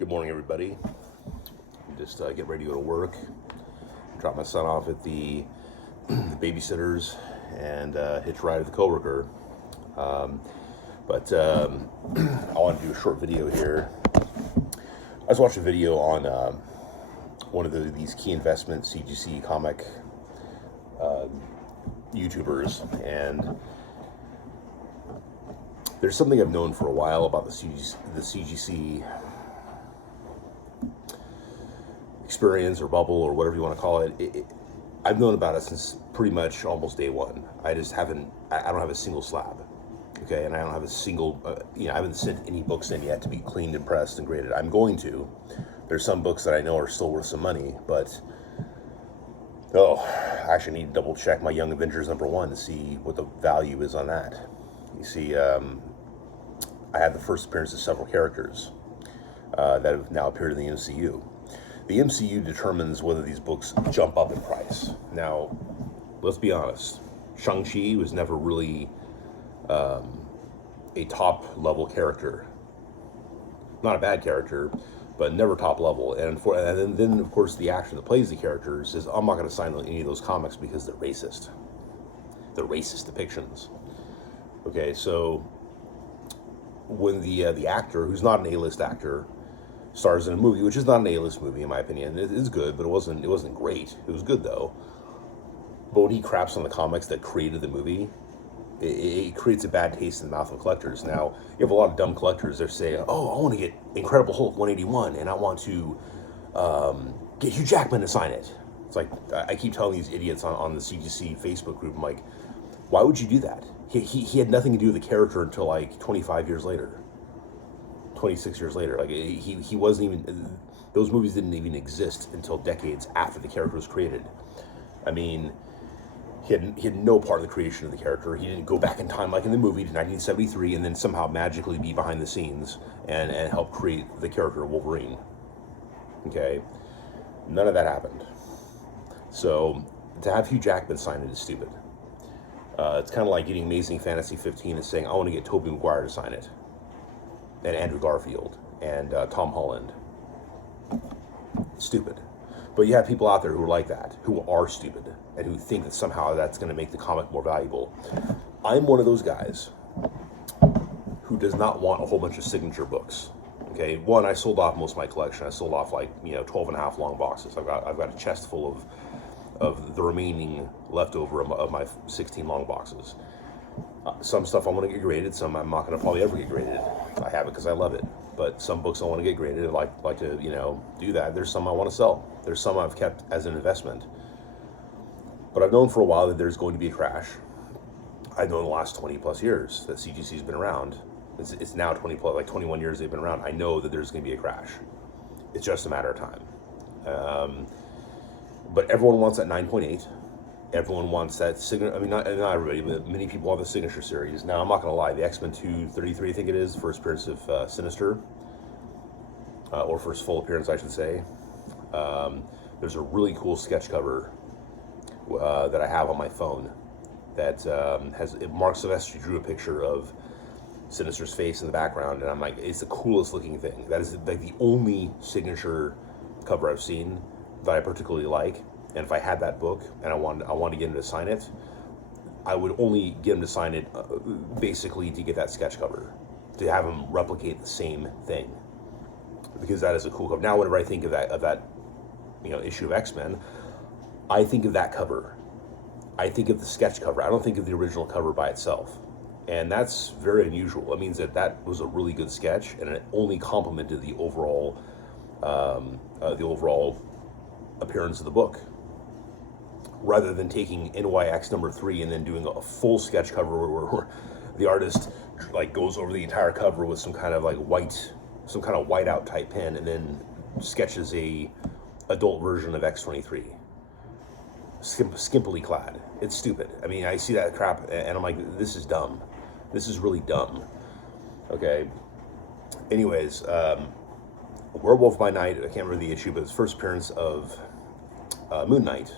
Good morning, everybody. Just get ready to go to work. Drop my son off at the babysitter's and hitch a ride with the coworker. But I want to do a short video here. I just watched a video on one of these key investment CGC comic YouTubers, and there's something I've known for a while about the CGC experience or bubble or whatever you want to call it. I've known about it since pretty much almost day one. I just haven't, I don't have a single slab, okay? And I don't have a single, I haven't sent any books in yet to be cleaned and pressed and graded. I'm going to. There's some books that I know are still worth some money, but, I actually need to double check my Young Avengers #1 to see what the value is on that. You see, I had the first appearance of several characters that have now appeared in the MCU. The MCU determines whether these books jump up in price. Now, let's be honest. Shang-Chi was never really a top-level character. Not a bad character, but never top level. And then, of course, the actor that plays the character says, I'm not going to sign any of those comics because they're racist. They're racist depictions. Okay, so when the actor, who's not an A-list actor, stars in a movie, which is not an A-list movie in my opinion. It is good, but it wasn't great. It was good though. But when he craps on the comics that created the movie, it creates a bad taste in the mouth of collectors. Now, you have a lot of dumb collectors. They're saying, oh, I want to get Incredible Hulk 181, and I want to get Hugh Jackman to sign it. It's like, I keep telling these idiots on the CGC Facebook group, I'm like, why would you do that? He had nothing to do with the character until like 25 years later. 26 years later. Like, he wasn't even, those movies didn't even exist until decades after the character was created. I mean, he had no part of the creation of the character. He didn't go back in time like in the movie to 1973 and then somehow magically be behind the scenes and help create the character of Wolverine. Okay? None of that happened. So, to have Hugh Jackman sign it is stupid. It's kind of like getting Amazing Fantasy 15 and saying, I want to get Tobey Maguire to sign it. And Andrew Garfield, and Tom Holland. Stupid. But you have people out there who are like that, who are stupid, and who think that somehow that's going to make the comic more valuable. I'm one of those guys who does not want a whole bunch of signature books. Okay, one, I sold off most of my collection. I sold off 12 and a half long boxes. I've got a chest full of the remaining leftover of my 16 long boxes. Some stuff I want to get graded, some I'm not going to probably ever get graded. I have it because I love it. But some books I want to get graded. I'd like to, do that. There's some I want to sell. There's some I've kept as an investment. But I've known for a while that there's going to be a crash. I've known the last 20 plus years that CGC's been around. It's now 20 plus, like 21 years they've been around. I know that there's going to be a crash. It's just a matter of time. But everyone wants that 9.8. Everyone wants that signature. I mean, not everybody, but many people want the signature series. Now, I'm not going to lie. The X-Men 233, I think it is, first appearance of Sinister, or first full appearance, I should say. There's a really cool sketch cover that I have on my phone that Mark Silvestri drew a picture of Sinister's face in the background, and I'm like, it's the coolest looking thing. That is like the only signature cover I've seen that I particularly like. And if I had that book and I wanted to get him to sign it, I would only get him to sign it basically to get that sketch cover, to have him replicate the same thing, because that is a cool cover. Now, whenever I think of that issue of X-Men, I think of that cover. I think of the sketch cover. I don't think of the original cover by itself, and that's very unusual. It means that was a really good sketch, and it only complemented the overall appearance of the book, rather than taking NYX #3 and then doing a full sketch cover where the artist goes over the entire cover with some kind of whiteout type pen and then sketches a adult version of X-23, skimpily clad. It's stupid. I mean, I see that crap and I'm like, this is dumb. This is really dumb. Okay. Anyways, Werewolf by Night, I can't remember the issue, but it's first appearance of Moon Knight.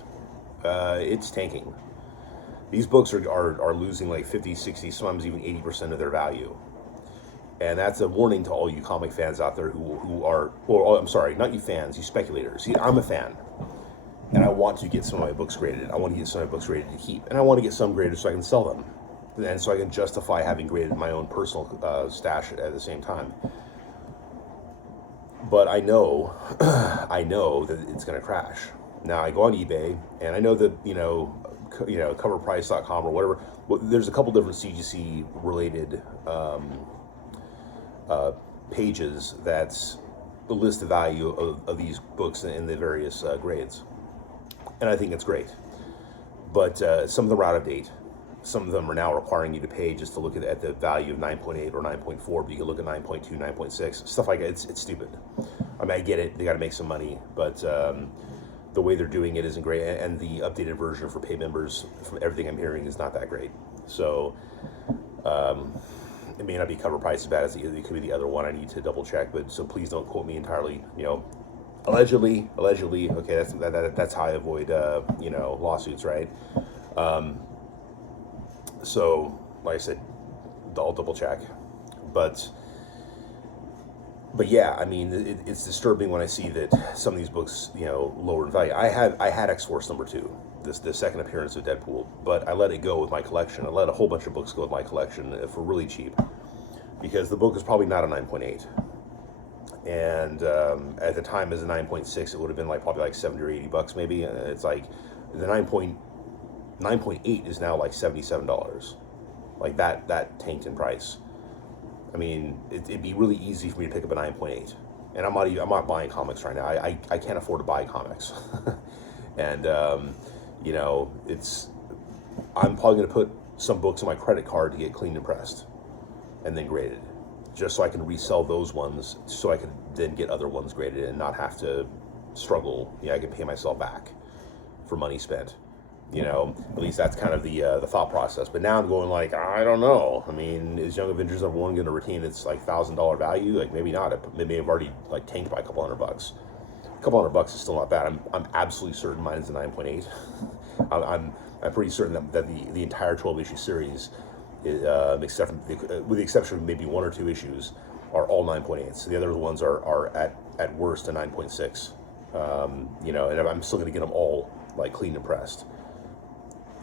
It's tanking. These books are losing like 50, 60, sometimes even 80% of their value. And that's a warning to all you comic fans out there who are, or I'm sorry, not you fans, you speculators. See, I'm a fan, and I want to get some of my books graded. I want to get some of my books graded to keep, and I want to get some graded so I can sell them, and so I can justify having graded my own personal stash at the same time. But I know, I know that it's going to crash. Now I go on eBay, and I know that coverprice.com or whatever. There's a couple different CGC related pages that list the value of these books in the various grades, and I think it's great. But some of them are out of date. Some of them are now requiring you to pay just to look at the value of 9.8 or 9.4, but you can look at 9.2, 9.6, stuff like that. It's stupid. I mean, I get it. They got to make some money, but the way they're doing it isn't great. And the updated version for pay members, from everything I'm hearing, is not that great. So it may not be cover price as bad as it could be the other one. I need to double check, but so please don't quote me entirely. Allegedly. Okay, that's how I avoid lawsuits, right? So, like I said, I'll double check. But yeah, I mean, it's disturbing when I see that some of these books, lower in value. I had X-Force #2, the second appearance of Deadpool, but I let it go with my collection. I let a whole bunch of books go with my collection for really cheap, because the book is probably not a 9.8. And at the time as a 9.6, it would have been probably like $70 or $80 maybe. It's like the 9.8 is now like $77. Like that tanked in price. I mean, it'd be really easy for me to pick up a 9.8, and I'm not buying comics right now. I can't afford to buy comics, and I'm probably going to put some books on my credit card to get cleaned and pressed, and then graded, just so I can resell those ones, so I can then get other ones graded and not have to struggle. I can pay myself back for money spent. At least that's kind of the thought process. But now I'm going I don't know. I mean, is Young Avengers #1 going to retain its $1,000 value? Maybe not. It may have already tanked by a couple $100. A couple $100 is still not bad. I'm absolutely certain mine is a 9.8. I'm pretty certain that the entire 12-issue series, with the exception of maybe 1 or 2 issues, are all 9.8s. The other ones are at worst a 9.6. And I'm still going to get them all cleaned and pressed,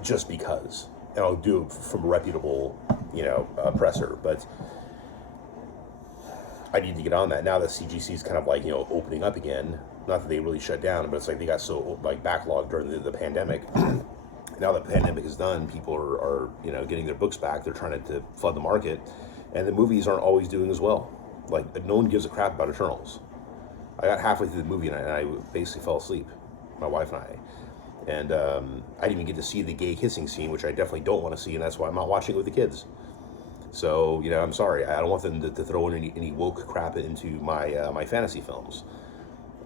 just because, and I'll do it from a reputable, presser. But I need to get on that now that CGC is kind of opening up again. Not that they really shut down, but it's they got so backlogged during the pandemic. Now that the pandemic is done, people are getting their books back. They're trying to flood the market, and the movies aren't always doing as well. No one gives a crap about Eternals. I got halfway through the movie and I basically fell asleep, my wife and I. And I didn't even get to see the gay kissing scene, which I definitely don't want to see, and that's why I'm not watching it with the kids. So, I'm sorry. I don't want them to throw in any woke crap into my fantasy films.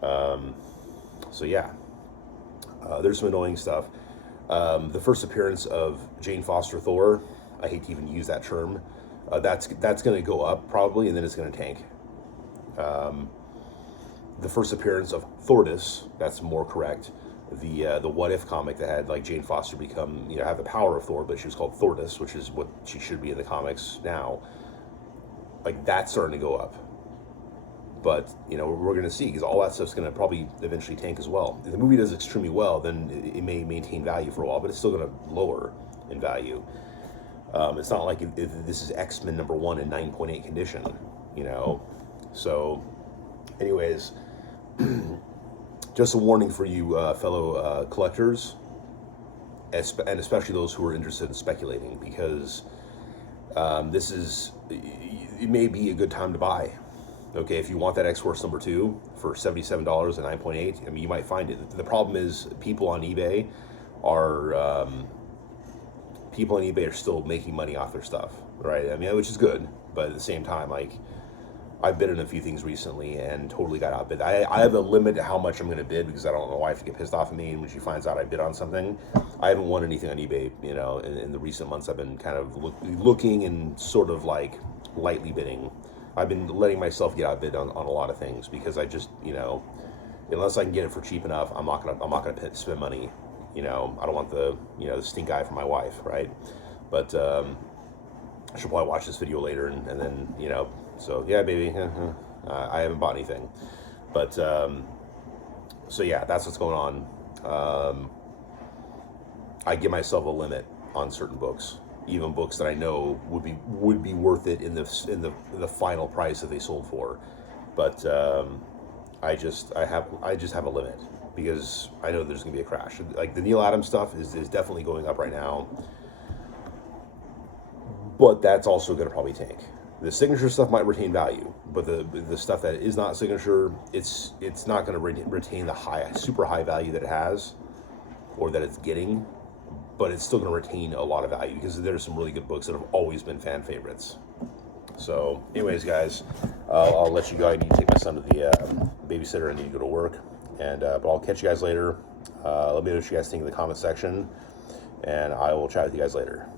So, yeah. There's some annoying stuff. The first appearance of Jane Foster Thor, I hate to even use that term, that's going to go up probably, and then it's going to tank. The first appearance of Thordis, that's more correct. The What If comic that had Jane Foster become have the power of Thor, but she was called Thordis, which is what she should be in the comics now. That's starting to go up, but we're going to see, because all that stuff's going to probably eventually tank as well. If the movie does extremely well, then it may maintain value for a while, but it's still going to lower in value. It's not like if this is X-Men #1 in 9.8 condition, So, anyways. Just a warning for you fellow collectors, and especially those who are interested in speculating, because it may be a good time to buy. Okay, if you want that X-Force #2 for $77 at 9.8, I mean, you might find it. The problem is people on eBay are still making money off their stuff, right? I mean, which is good, but at the same time, I've bid on a few things recently and totally got outbid. I have a limit to how much I'm going to bid, because I don't want my wife to get pissed off at me, and when she finds out I bid on something. I haven't won anything on eBay, in the recent months. I've been kind of looking and sort of lightly bidding. I've been letting myself get outbid on a lot of things, because I just, unless I can get it for cheap enough, I'm not gonna spend money. I don't want the stink eye from my wife, right? But she'll probably watch this video later and then So yeah, baby, I haven't bought anything, but so yeah, that's what's going on. I give myself a limit on certain books, even books that I know would be worth it in the final price that they sold for, but I just have a limit because I know there's gonna be a crash. Like the Neil Adams stuff is definitely going up right now, but that's also gonna probably tank. The signature stuff might retain value, but the stuff that is not signature, it's not going to retain the super high value that it has, or that it's getting, but it's still going to retain a lot of value because there's some really good books that have always been fan favorites. So, anyways, guys, I'll let you go. I need to take my son to the babysitter. I need to go to work, and but I'll catch you guys later. Let me know what you guys think in the comment section, and I will chat with you guys later.